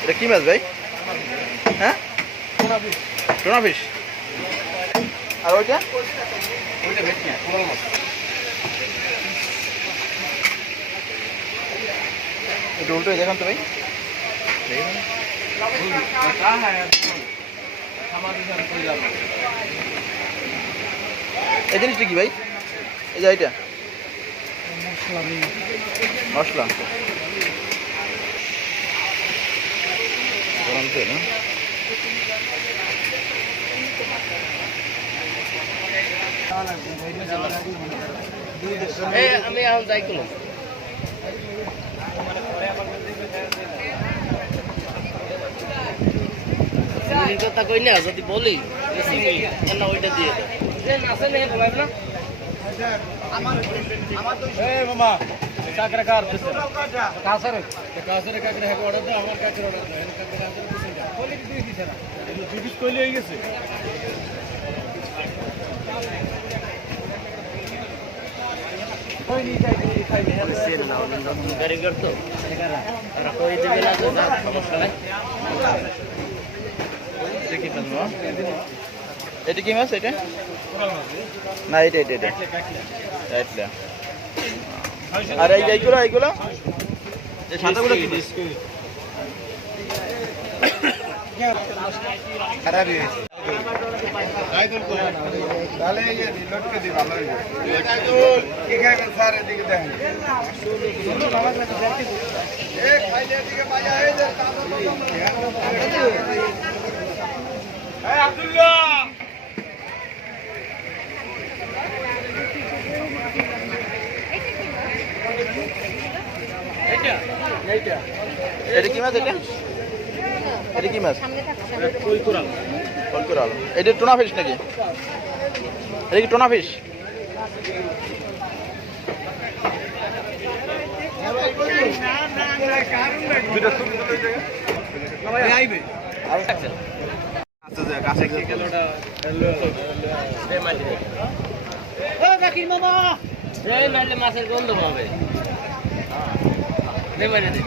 এটা কি মাছ ভাই হ্যাঁ টোনা ফিশ আর ওইটা একটু উল্টো দেখান তো ভাই? এই জিনিসটা কি ভাই? এই যে এইটা। মশলা। গরম তেল আমি এখন যাই কোনো কথা কই না যদি বলি না ওইটা দিয়ে দাও? যে নাচে নেই। বলাব না কারিগর কি মাছ? এটা? না, এটা এটা এটা। এটা। আর এই এইগুলো এইগুলো? সাদাগুলো কি দিস খারাপ হয়েছে তাহলে এই যে লটকে দি ভালো হইবে কি খাইবেন স্যার এদিকে দেখেন এ খাইলে এদিকে বাজা এই যে এই আব্দুল্লাহ এটা কি মাছ এটা এটা কি মাছ? কলকুরাল। এটা টোনা ফিশ নাকি? এটা কি টোনা ফিশ? আচ্ছা। মাছের গন্ধ পাবে। দে। মারে দে